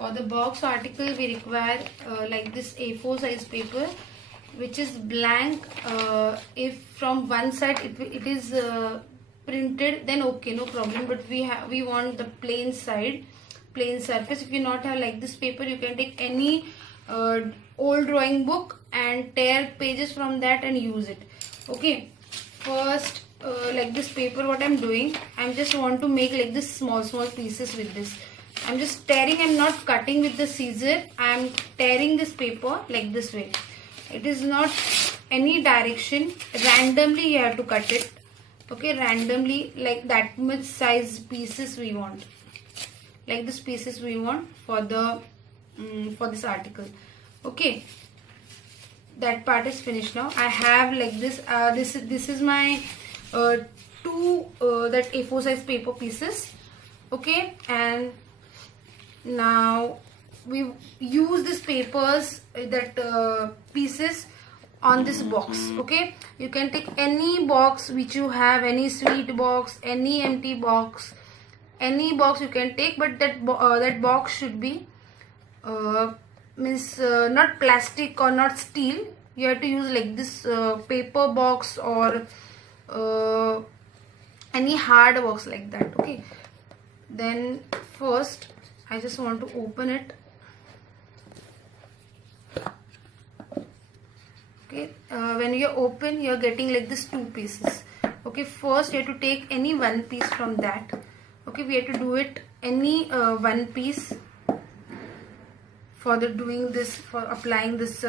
For the box article we require like this A4 size paper which is blank. If from one side it is printed, then okay, no problem, but we want the plain side, plain surface. If you not have like this paper, you can take any old drawing book and tear pages from that and use it. Okay, first like this paper, what I'm doing, I'm just want to make like this small pieces with this. I'm just tearing, I'm not cutting with the scissor, I'm tearing this paper like this way. It is not any direction, randomly you have to cut it. Okay, randomly, like that much size pieces we want, like this pieces we want for the for this article. Okay, that part is finished. Now I have like this this is my two that A4 size paper pieces. Okay, and now we use these papers that pieces on this box. Okay, you can take any box which you have, any sweet box, any empty box, any box you can take, but that box should be not plastic or not steel. You have to use like this paper box or any hard box like that. Okay, then first I just want to open it. Okay, when you open, you're getting like this two pieces. Okay, first you have to take any one piece from that. Okay, we have to do it any one piece for the doing this, for applying this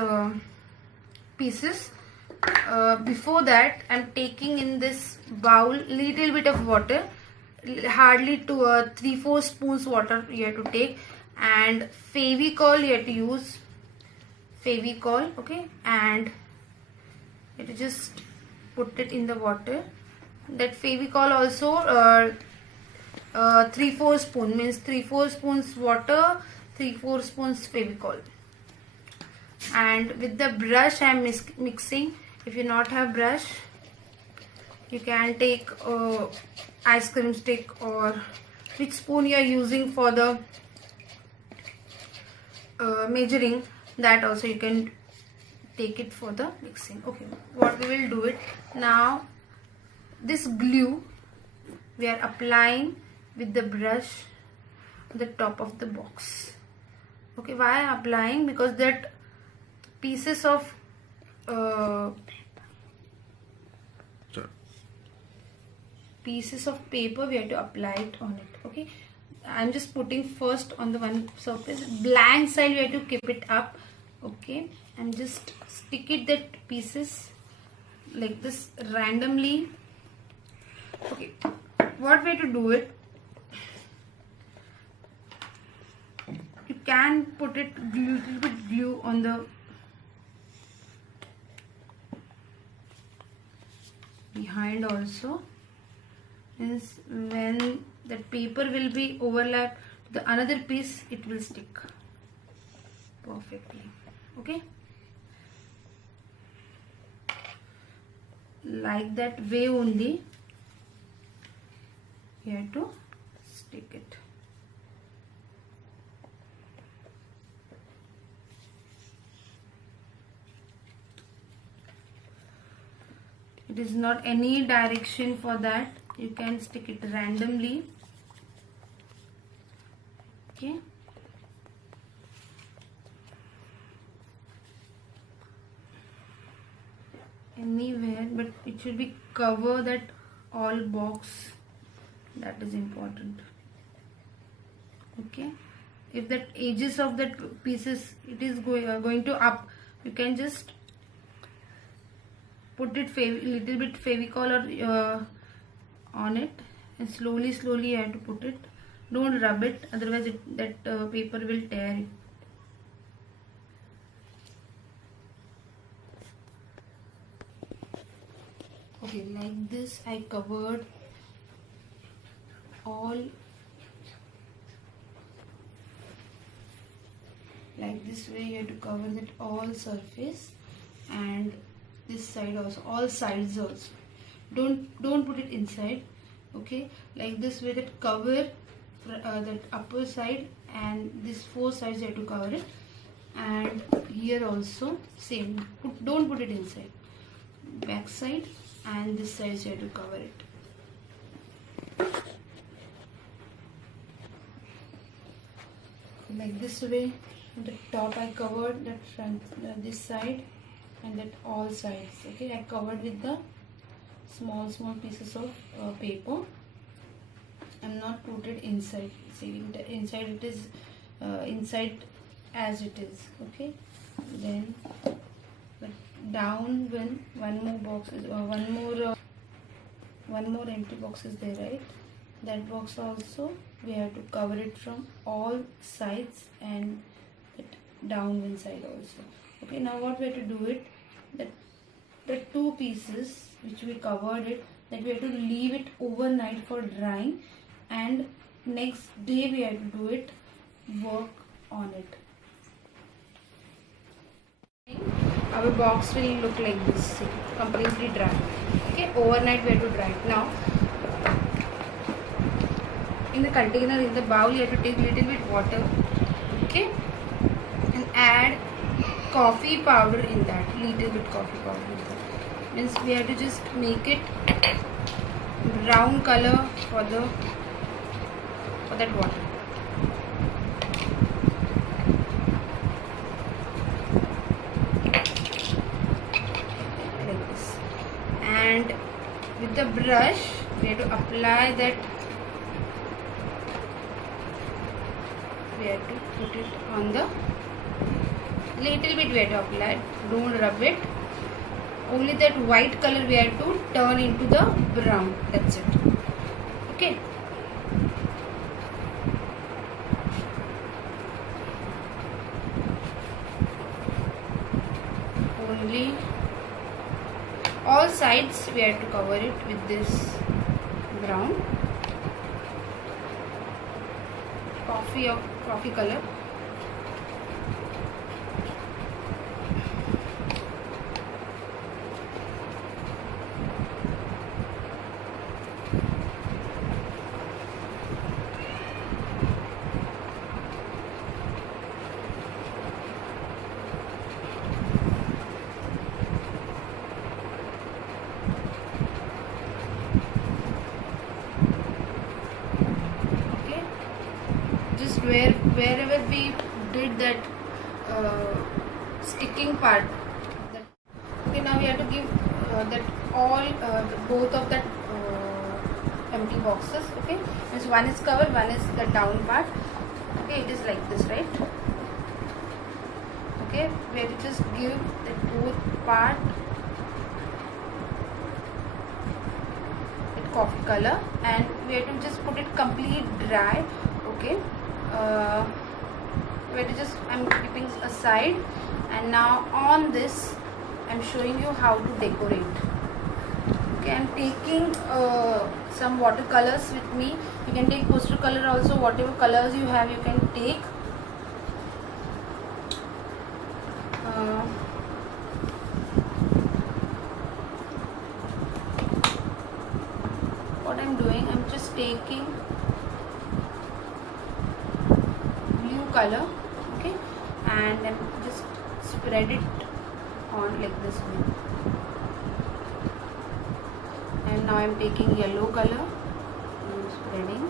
pieces. Before that, I'm taking in this bowl little bit of water, hardly to 3-4 spoons water you have to take, and Fevicol you have to use, Fevicol. Okay, and you have to just put it in the water. That Fevicol also 3-4 spoon, means 3-4 spoons water, 3-4 spoons Fevicol. And with the brush I am mixing. If you not have brush, you can take ice cream stick, or which spoon you are using for the measuring, that also you can take it for the mixing. Okay, what we will do it now, this glue we are applying with the brush on the top of the box. Okay, why I am applying? Because that pieces of paper, we have to apply it on it. Okay, I'm just putting first on the one surface, blank side we have to keep it up. Okay, and just stick it that pieces like this randomly. Okay, what way to do it, you can put it little bit glue on the behind also, means when that paper will be overlapped to the another piece, it will stick perfectly. Okay, like that way only you have to stick it. It is not any direction for that, you can stick it randomly. Okay, anywhere, but it should be cover that all box, that is important. Okay, if that edges of that pieces it is going to up, you can just put it little bit Fevicol or on it, and slowly you have to put it. Don't rub it, otherwise that paper will tear it. Okay, like this I covered all, like this way you have to cover that all surface, and this side also, all sides also. Don't put it inside. Okay, like this way, that cover that upper side and this 4 sides you have to cover it. And here also same, don't put it inside, back side and this side you have to cover it. Like this way, the top I covered, that front, this side and that all sides. Okay, I covered with the small pieces of paper. I'm not put it inside. See, inside it is inside as it is. Okay, then down when one more box is one more empty box is there, right? That box also we have to cover it from all sides and down one side also. Okay, now what we have to do it, that the 2 pieces which we covered it, that we have to leave it overnight for drying, and next day we have to do it, work on it. Our box will look like this, see, completely dry. Okay, overnight we have to dry it. Now in the container, in the bowl, you have to take little bit water, okay, and add coffee powder in that, little bit coffee powder in that. Means we have to just make it brown color for that water. Like this. And with the brush, we have to apply that. We have to put it on the little bit, we have to apply, don't rub it. Only that white color we have to turn into the brown, that's it. Okay, only all sides we have to cover it with this brown coffee color. Wherever we did that sticking part, okay, now we have to give that all both of that empty boxes. Okay, this one is covered, one is the down part. Okay, it is like this, right? Okay, we have to just give the both part that coffee color, and we have to just put it complete dry. Okay, we have to just, I'm keeping aside, and now on this I'm showing you how to decorate. Okay, I'm taking some watercolors with me. You can take poster color also, whatever colors you have you can take. What I'm doing, I'm just taking blue color, okay, and I'm just spread it on like this way. And now I'm taking yellow color, I'm spreading.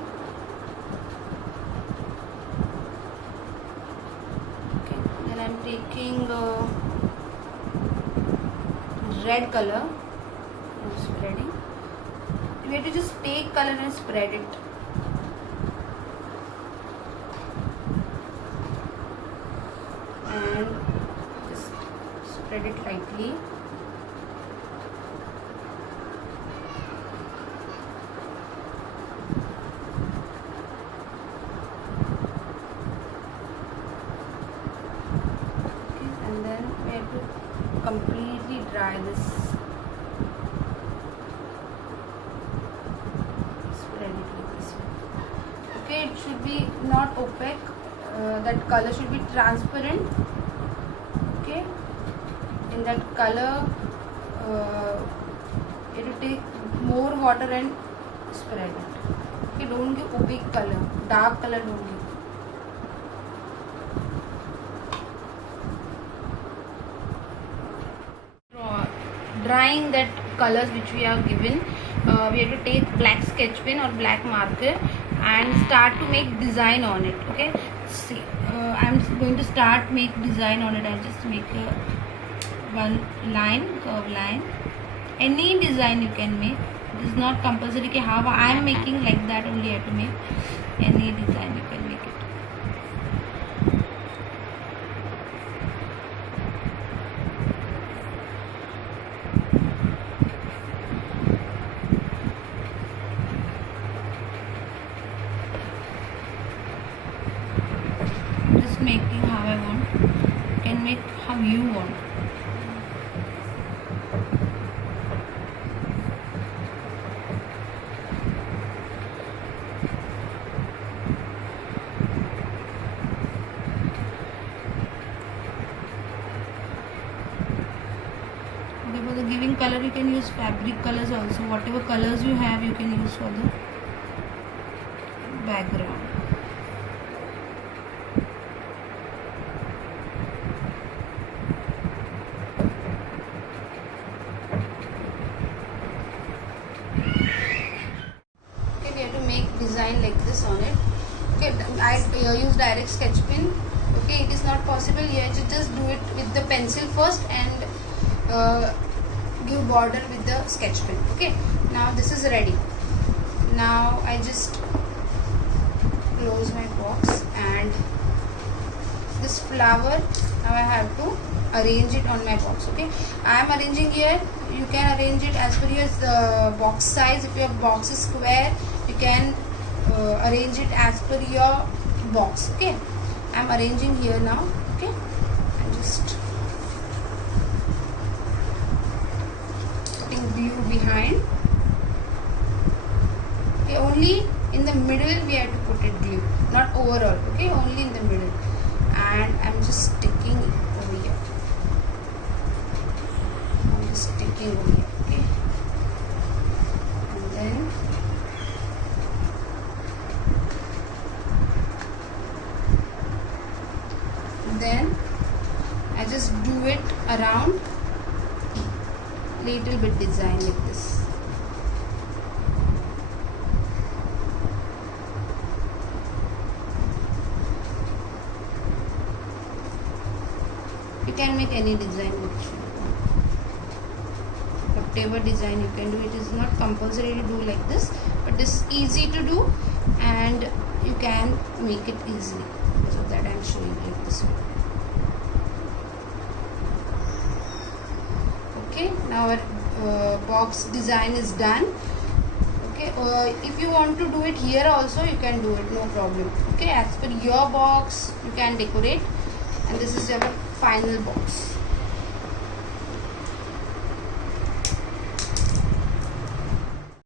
Okay, then I'm taking red color, I'm spreading. We have to just take color and spread it. And just spread it lightly. And then we have to completely dry this. Spread it like this way. Okay, it should be not opaque. That color should be transparent. Okay, in that color, you have to take more water and spread it. Okay, don't give opaque color, dark color don't give. drying that colors which we are given, we have to take black sketch pen or black marker and start to make design on it. Okay, see, I'm going to start make design on it. I'll just make one line, curve line. Any design you can make. It is not compulsory कि how I am making, like that only I have to make. Any design you can make it. Just making how I want. You can make how you want. For the giving color, you can use fabric colors also. Whatever colors you have, you can use for the background. Okay, we have to make design like this on it. Okay, I use direct sketch pen. Okay, it is not possible. You have to just do it with the pencil first and give border with the sketch pen. Okay, now this is ready. Now I just close my box, and this flower now I have to arrange it on my box. Okay, I am arranging here. You can arrange it as per your box size. If your box is square, you can arrange it as per your box. Okay, I am arranging here now. Okay, I just glue behind. Okay, only in the middle we have to put it glue, not overall. Okay, only in the middle, and I'm just sticking over here. I'm just sticking over here. Okay, and then I just do it around. Little bit design like this. You can make any design which you want. Whatever design you can do. It is not compulsory to do like this, but this is easy to do and you can make it easily. So that I am showing like this one. Okay, now our box design is done. Okay, if you want to do it here also, you can do it, no problem. Okay, as per your box you can decorate, and this is your final box.